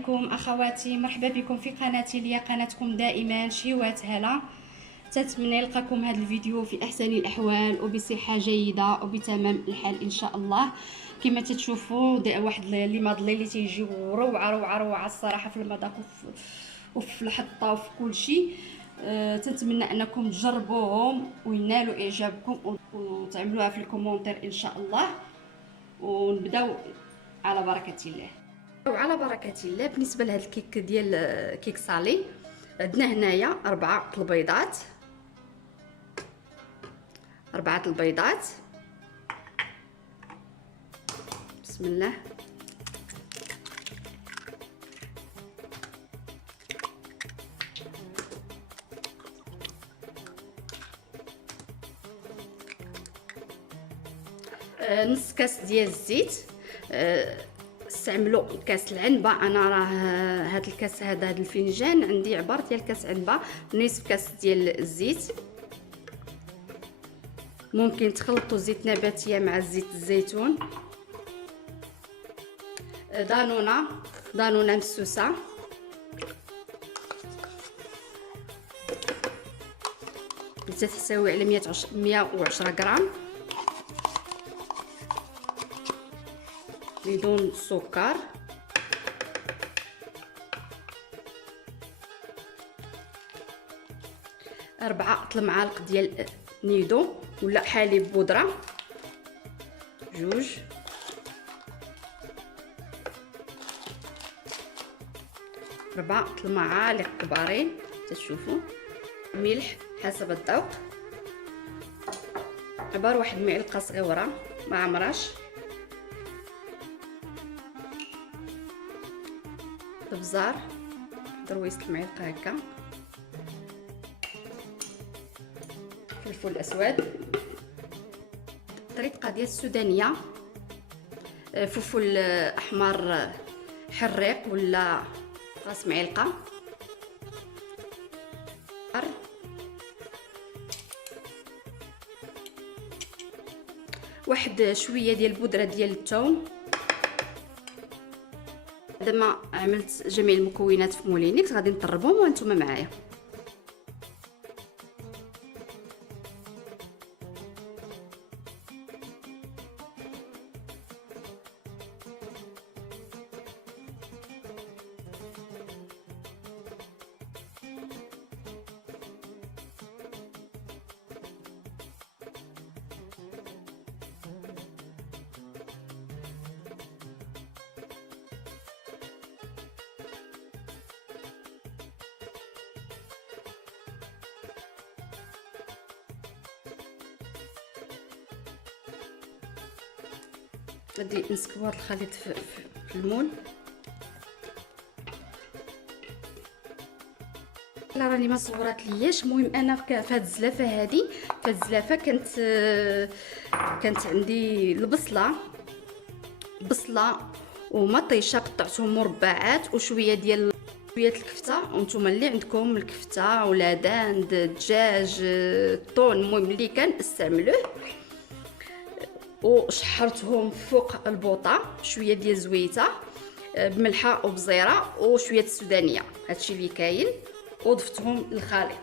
عليكم اخواتي، مرحبا بكم في قناتي اللي هي قناتكم دائما شهوات هلا. تتمنى نلقاكم هذا الفيديو في احسن الاحوال وبصحه جيده وبتمام الحال ان شاء الله. كما تشوفوا واحد لي مادلي اللي تيجيو روعه روعه روعه الصراحه في المذاق وفي الحطه وفي كل شيء. تنتمنى انكم تجربوهم وينالوا اعجابكم وتعملوها في الكومونتير ان شاء الله. ونبداو على بركه الله. وعلى بركه الله. بالنسبه لهذا الكيك ديال كيك صالي، عندنا هنايا 4 البيضات، 4 البيضات. بسم الله. نص كاس ديال الزيت. استعملوا كاس العنبه. انا راه هذا الكاس هذا الفنجان عندي عباره ديال كاس عنبه، نصف كاس ديال الزيت. ممكن تخلطوا زيت نباتيه مع زيت الزيتون. دانونه مسوسه، تحتوي على 110 غرام. بدون سكر. أربعة المعالق ديال نيدو ولا حليب بودره، 2 4 المعالق كبارين تشوفوا. ملح حسب الذوق، عباره واحد المعلقه صغيره ما عمراش. الابزار درويسه المعلقه هكا. فلفل اسود. الطريقه ديال السودانيه، فلفل احمر حريق ولا راس معلقه. واحد شويه ديال البودره ديال الثوم. بعد ما عملت جميع المكونات في مولينكس غادي نطربهم وانتم معايا. غادي نسكبوا هذا الخليط في المول. لا راني ما صورت لياش. المهم انا في هذه الزلافه هذه، في هذه الزلافه كانت عندي البصله ومطيشه قطعتهم مربعات وشويه ديال الكفته. وانتم اللي عندكم الكفته ولا داند دجاج الطون، المهم اللي كان استعملوه. وشحرتهم فوق البوطه شويه ديال زويته بملحه وبزيره وشويه السودانيه، هادشي اللي كاين. وضفتهم للخليط.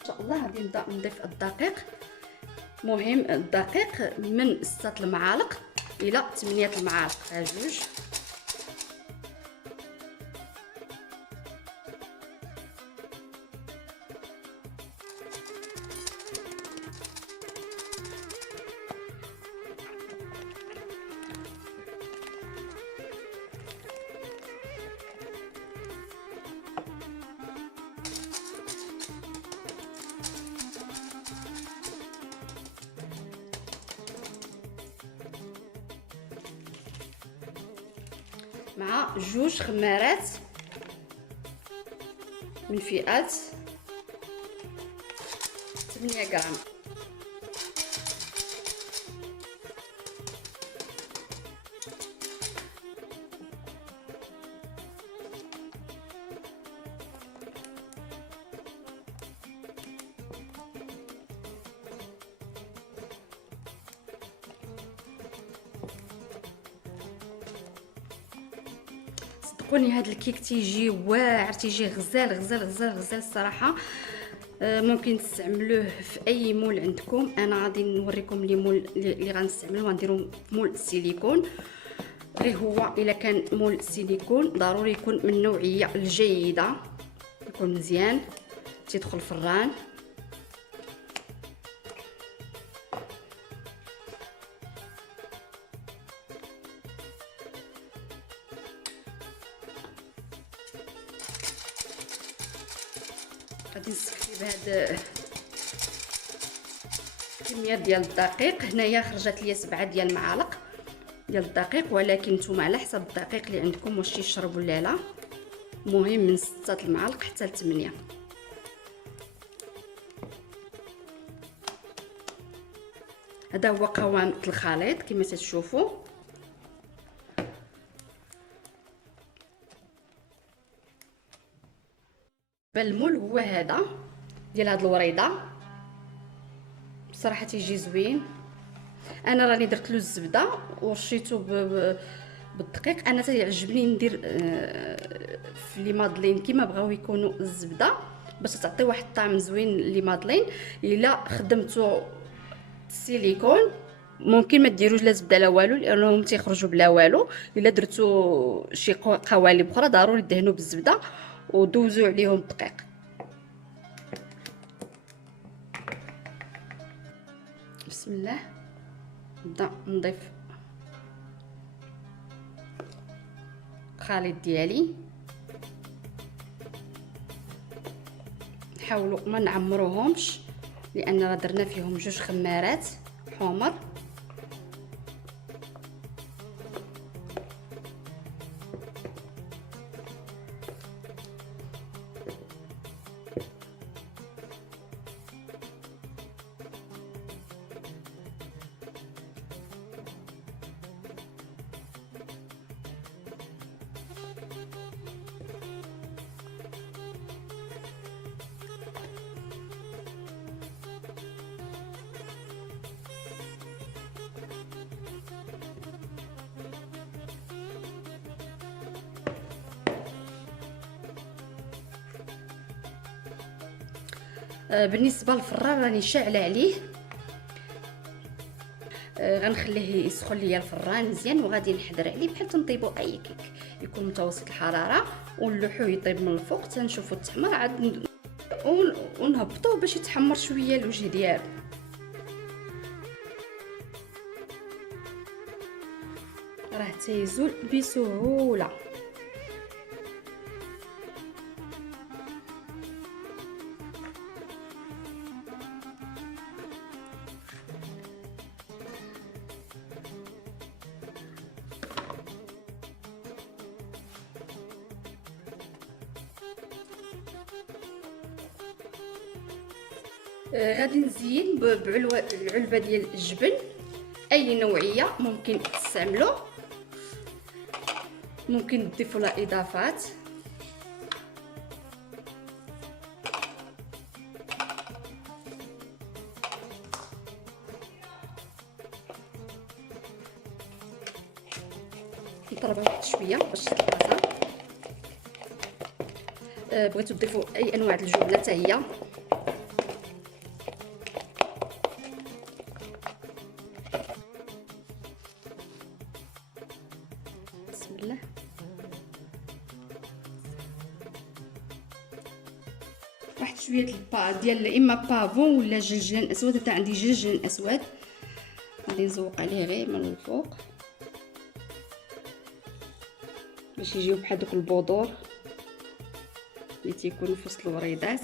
ان شاء الله غادي نبدا نضيف الدقيق. مهم الدقيق من 6 المعالق الى 8 المعالق، ها 2. مع 2 خمارات من فئات 8 غرام. صدقوني هذا الكيك تيجي واعر، تيجي غزال غزال غزال غزال الصراحه. ممكن تستعملوه في اي مول عندكم. انا غادي نوريكم لي مول اللي غنستعملو، غنديرو مول السيليكون. غير هو الا كان مول السيليكون ضروري يكون من النوعيه الجيده، يكون مزيان تيدخل الفران. غادي نستكفي بهاد كميه ديال الدقيق. هنايا خرجت ليا 7 ديال المعالق ديال الدقيق، ولكن نتوما على حسب الدقيق اللي عندكم واش تيشرب ولا لا. المهم من 6 المعالق حتى ل 8. هذا هو قوام الخليط كما تشوفوا. بالمول هو هذا ديال هاد الوريضه، بصراحه تيجي زوين. انا راني درت له الزبده ورشيته بالدقيق. انا تيعجبني ندير في لي مادلين كيما بغاو يكونوا الزبده باش تعطي واحد الطعم زوين لي مادلين. الا خدمتو السيليكون ممكن ما ديروش لا زبده لا والو لانهم تيخرجوا بلا والو. الا درتو شي قوالب اخرى ضروري دهنوا بالزبده ودوزوا عليهم الدقيق. بسم الله نبدا نضيف الخليط ديالي. نحاولوا ما نعمروهمش لان راه درنا فيهم 2 خمارات حمر. بالنسبه للفران راني شاعله عليه. غنخليه يسخن ليا الفران مزيان وغادي نحضر عليه بحال تنطيبوا اي كيك، يكون متوسط الحراره ونلوحوه يطيب من الفوق تنشوفوا التحمر عاد ونهبطوه باش يتحمر شويه الوجه ديالو. راه تيزول بسهوله. غادي نزين بعلبه ديال الجبن اي نوعيه ممكن تستعملوا، ممكن تضيفوا لها اضافات. نضربها واحد شويه باش تطازا. بغيتو تضيفوا اي انواع الجبنه حتى هي. بسم الله. واحد شويه ديال اما بافون ولا جنجان اسود. حتى عندي جنجان اسود غادي نزوق عليه غير من الفوق باش يجيو بحال دوك البودور اللي تيكونوا في وسط الوريضات.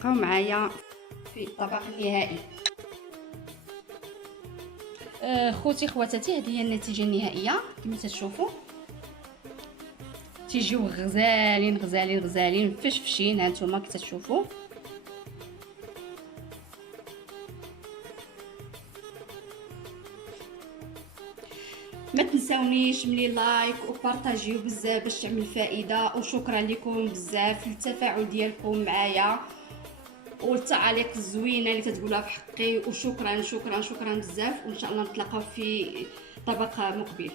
بقاو معايا في الطبق النهائي. خوتي خواتاتي هذه هي النتيجه النهائيه كما تشوفوا. تيجيو غزالين غزالين غزالين مفشفشين. هانتوما كي تشوفوا ما تنساونيش ملي لايك وبارطاجيو بزاف باش تعمل فائده. وشكرا لكم بزاف للتفاعل ديالكم معايا والتعاليق الزوينه اللي تتقولوها في حقي. وشكرا شكرا شكرا بزاف، وان شاء الله نتلاقاو في طبق مقبل.